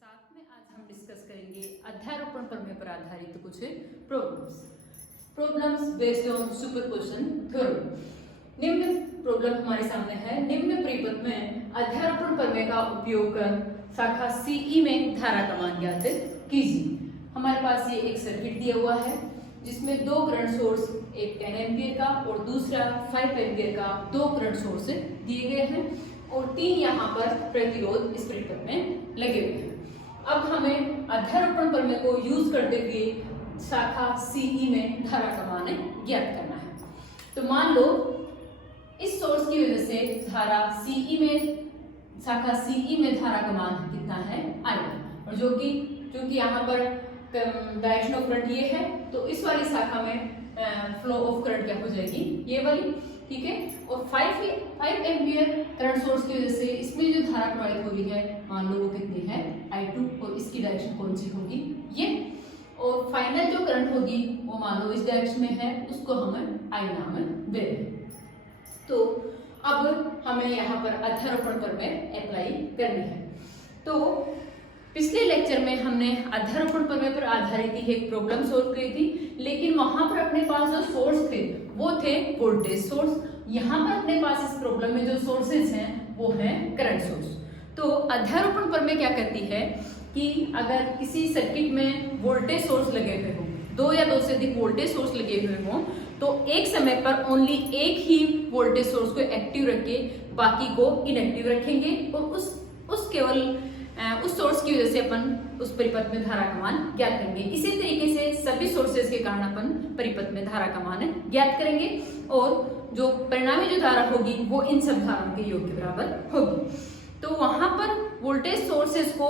साथ में आज हम डिस्कस करेंगे अध्यारोपण प्रमेय पर आधारित कुछ problems based on superposition theorem. निम्न प्रॉब्लम हमारे सामने है। निम्न परिपथ में अध्यारोपण प्रमेय का उपयोग कर शाखा सीई में धारा का मान ज्ञात कीजिए। हमारे पास ये एक सर्किट दिया हुआ है जिसमें दो करंट सोर्स, एक 10 एम्पियर का और दूसरा 5 एम्पियर का दो करंट सोर्स दिए गए हैं और 3 यहाँ पर प्रतिरोध इस परिपथ में लगे हुए हैं। अब हमें अध्यारोपण प्रमेय को यूज करते हुए शाखा सीई में धारा का मान ज्ञात करना है। तो मान लो इस सोर्स की वजह से धारा सीई में, शाखा सीई में धारा का मान कितना है I1, और जो कि यहाँ पर डायरेक्शन ऑफ करंट ये है, तो इस वाली शाखा में फ्लो ऑफ करंट क्या हो जाएगी, ये वाली, ठीक है। और 5 एम्पियर करंट सोर्स की वजह से इसमें जो धारा प्रवाहित हो रही है मान लो वो कितनी है I2, और इसकी डायरेक्शन कौन सी होगी, ये। और फाइनल जो करंट होगी वो मान लो इस डायरेक्शन में है, उसको हम I नाम दे रहे हैं। तो अब हमें यहाँ पर अध्यारोपण प्रमेय अप्लाई करनी है। तो पिछले लेक्चर में हमने अध्यारोपण प्रमेय पर आधारित ही एक प्रॉब्लम सोल्व की थी, लेकिन वहां पर अपने पास जो सोर्स थे वो थे वोल्टेज सोर्स। यहाँ पर अपने पास इस प्रॉब्लम में जो सोर्सेज हैं वो हैं करंट सोर्स। तो अध्यारोपण प्रमेय क्या कहती है कि अगर किसी सर्किट में वोल्टेज सोर्स लगे हुए हों, दो या दो से अधिक वोल्टेज सोर्स लगे हुए हों, तो एक समय पर ओनली एक ही वोल्टेज सोर्स को एक्टिव रख के बाकी को इनएक्टिव रखेंगे और उस केवल उस सोर्स की वजह से अपन उस परिपथ में धारा का मान ज्ञात करेंगे। इसी तरीके से सभी सोर्सेज के कारण अपन परिपथ में धारा का मान ज्ञात करेंगे और जो परिणामी जो धारा होगी वो इन सब धाराओं के योग के बराबर होगी। तो वहां पर वोल्टेज सोर्सेज को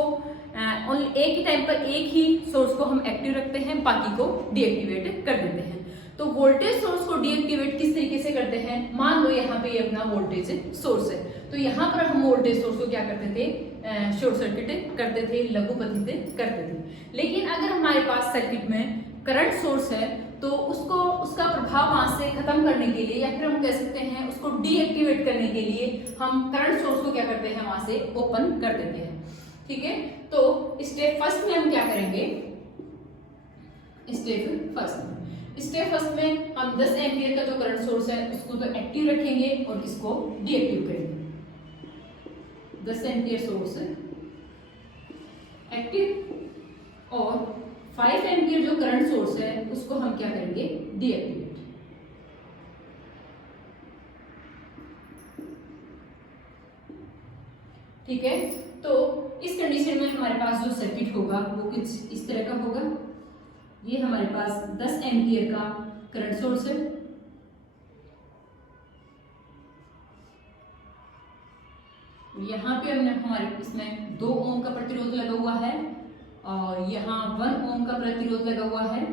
एक ही टाइम पर एक ही सोर्स को हम एक्टिव रखते हैं, बाकी को डीएक्टिवेट कर देते हैं। तो वोल्टेज सोर्स को डीएक्टिवेट किस तरीके से करते हैं, मान लो यहाँ पे ये अपना वोल्टेज सोर्स है, तो यहाँ पर हम वोल्टेज सोर्स को क्या करते थे, शॉर्ट सर्किट करते थे, लघुपथित करते थे। लेकिन अगर हमारे पास सर्किट में करंट सोर्स है तो उसका प्रभाव वहां से खत्म करने के लिए, या फिर हम कह सकते हैं उसको डीएक्टिवेट करने के लिए हम करंट सोर्स को क्या करते हैं, वहां से ओपन कर देते हैं, ठीक है। तो स्टेप फर्स्ट में हम क्या करेंगे, स्टेप फर्स्ट में हम 10 एम्पियर का जो करंट सोर्स है उसको तो एक्टिव रखेंगे और इसको डीएक्टिव करेंगे। 10 एम्पियर सोर्स एक्टिव और 5 एम्पियर जो करंट सोर्स है उसको हम क्या करेंगे, डीएक्टिवेट। ठीक है। तो इस कंडीशन में हमारे पास जो सर्किट होगा वो कुछ इस तरह का होगा। ये हमारे पास 10 एम्पियर का करंट सोर्स है, यहाँ पे हमने हमारे इसमें 2 ओम का प्रतिरोध लगा हुआ है और यहाँ 1 ओम का प्रतिरोध लगा हुआ है,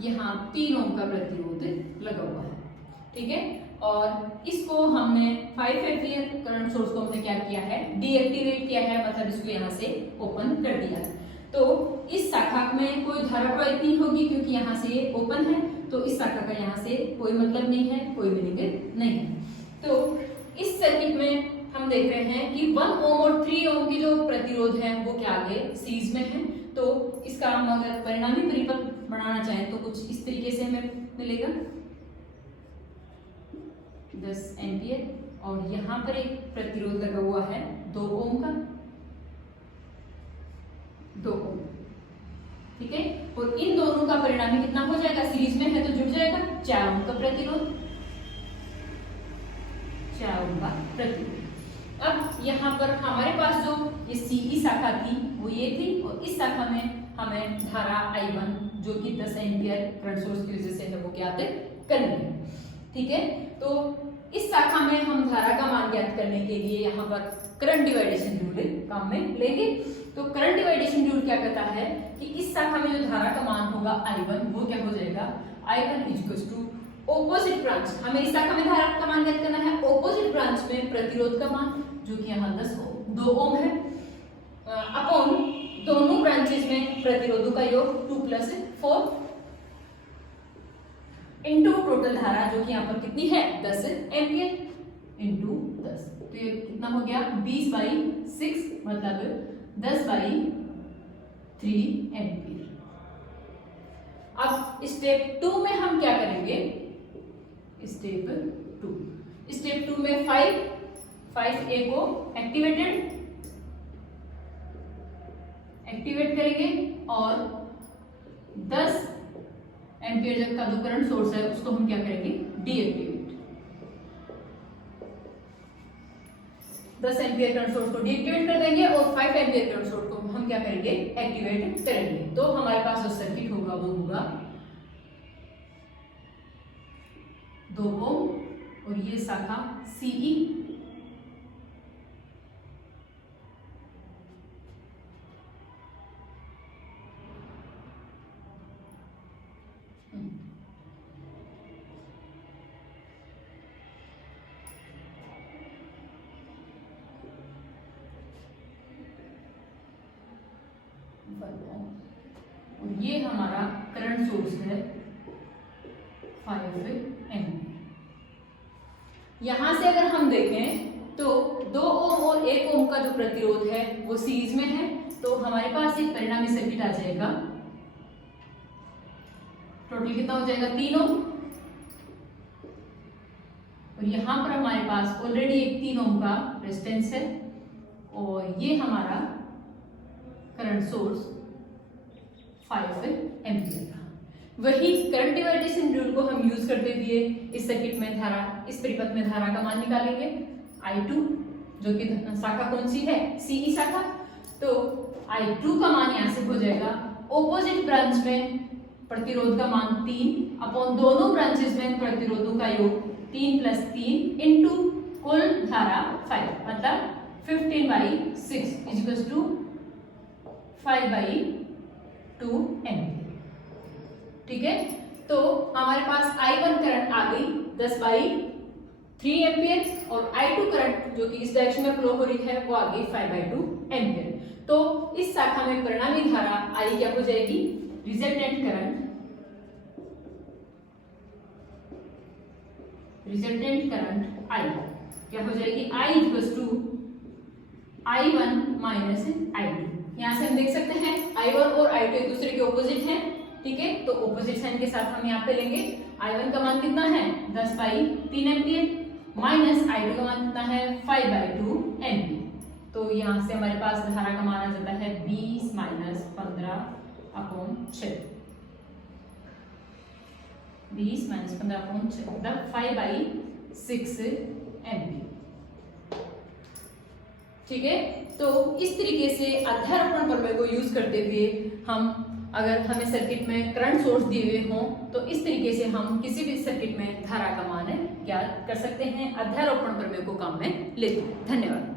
यहाँ 3 ओम का प्रतिरोध लगा हुआ है, ठीक है। और इसको हमने 5 एम्पियर करंट सोर्स को हमने क्या किया है, डीएक्टिवेट किया है, मतलब इसको यहाँ से ओपन कर दिया है। तो इस शाखा में कोई धारा प्रवाहित नहीं होगी क्योंकि यहाँ से ये ओपन है, तो इस शाखा का यहाँ से कोई मतलब नहीं है, कोई मीनिंग नहीं है। तो इस सर्किट में हम देख रहे हैं कि 1 ओम और 3 ओम की जो प्रतिरोध है वो क्या आगे सीरीज में है। तो इसका हम अगर परिणामी परिपथ बनाना चाहें तो कुछ इस तरीके से हमें मिलेगा, 10 एम्पियर और यहाँ पर एक प्रतिरोध लगा हुआ है 2 ओम का, 2 ओम, ठीक है। और इन दोनों का परिणामी कितना हो जाएगा, सीरीज में है तो जुड़ जाएगा 4 ओम का प्रतिरोध, 4 ओम का प्रतिरोध। अब यहाँ पर हमारे पास जो ये सीई शाखा थी वो ये थी और इस शाखा में हमें धारा I1 जो कि 10 एम्पियर करंट सोर्स की वजह से है वो ज्ञात करनी है, ठीक है। तो इस शाखा में हम धारा का मान ज्ञात करने के लिए यहाँ पर करंट डिवाइडेशन रूल काम में लेंगे। तो करंट डिवाइडेशन रूल क्या कहता है कि इस शाखा में जो धारा का मान होगा I1 वो क्या हो जाएगा, I1 equals to opposite branch, हमें इस शाखा में धारा का मान ज्ञात करना है, ऑपोजिट ब्रांच में प्रतिरोध का मान जो कि यहाँ 2 ओम है, अपॉन दोनों ब्रांचेस में प्रतिरोधों का योग 2 + 4 इनटू टोटल धारा जो कि यहाँ पर कितनी है 10 एम्पियर, इंटू 10। तो ये कितना हो गया 20/6 मतलब 10/3 एम्पियर। अब स्टेप 2 में हम क्या करेंगे, स्टेप 2 में 5A को एक्टिवेट करेंगे और 10 एम्पियर का जो करंट सोर्स है उसको हम क्या करेंगे डीएक्टिवेट। 10 एम्पियर करंट सोर्स को डीएक्टिवेट कर देंगे और 5 एम्पियर करंट सोर्स को हम क्या करेंगे एक्टिवेट करेंगे। तो हमारे पास जो सर्किट होगा वो होगा 2 ओम और ये शाखा सीई और ये हमारा करंट सोर्स है 5 एम्पियर। यहां से अगर हम देखें तो 2 ओम और 1 ओम का जो प्रतिरोध है वो सीरीज में है, तो हमारे पास एक परिणामी सर्किट आ जाएगा। टोटल कितना हो जाएगा 3 ओम और यहां पर हमारे पास ऑलरेडी एक 3 ओम का रेजिस्टेंस है और ये हमारा करंट सोर्स 5 एम्पियर का। वही करंट डिवाइडेशन रूल को हम यूज करते हुए इस सर्किट में धारा, इस परिपथ में धारा का मान निकालेंगे I2, जो कि शाखा कौन सी है सीई शाखा। तो I2 का मान यहां से हो जाएगा ऑपोजिट ब्रांच में प्रतिरोध का मान 3 अपॉन दोनों ब्रांचेस में प्रतिरोधों का योग 3 + 3 इंटू कुल धारा 5 मतलब 15/6 = 5/2 एम्पियर। ठीक है, तो हमारे पास I1 करंट आ गई 10/3 एम्पियर और I2 करंट जो कि इस डायरेक्शन में फ्लो हो रही है वो आ गई 5/2 एम्पियर। तो इस शाखा में परिणामी धारा I क्या हो जाएगी, रिजल्टेंट करंट I क्या हो जाएगी I = I1 - I2। यहाँ से हम देख सकते हैं I1 और I2 एक दूसरे के ऑपोजिट हैं। ठीक है, तो ऑपोजिट साइन के साथ हम यहाँ पे लेंगे। I1 का मान कितना है 10/3 एम्पियर माइनस I2 का मान कितना है 5/2 एम्पियर। तो यहाँ से हमारे पास धारा का मान आ जाता है 20 - 15/6 20 - 15/6 मतलब 5/6 एम्पियर। ठीक है, तो इस तरीके से अध्यारोपण प्रमेय को यूज करते हुए हम अगर हमें सर्किट में करंट सोर्स दिए हुए हों तो इस तरीके से हम किसी भी सर्किट में धारा का मान ज्ञात कर सकते हैं, अध्यारोपण प्रमेय को काम में लेते हैं। धन्यवाद।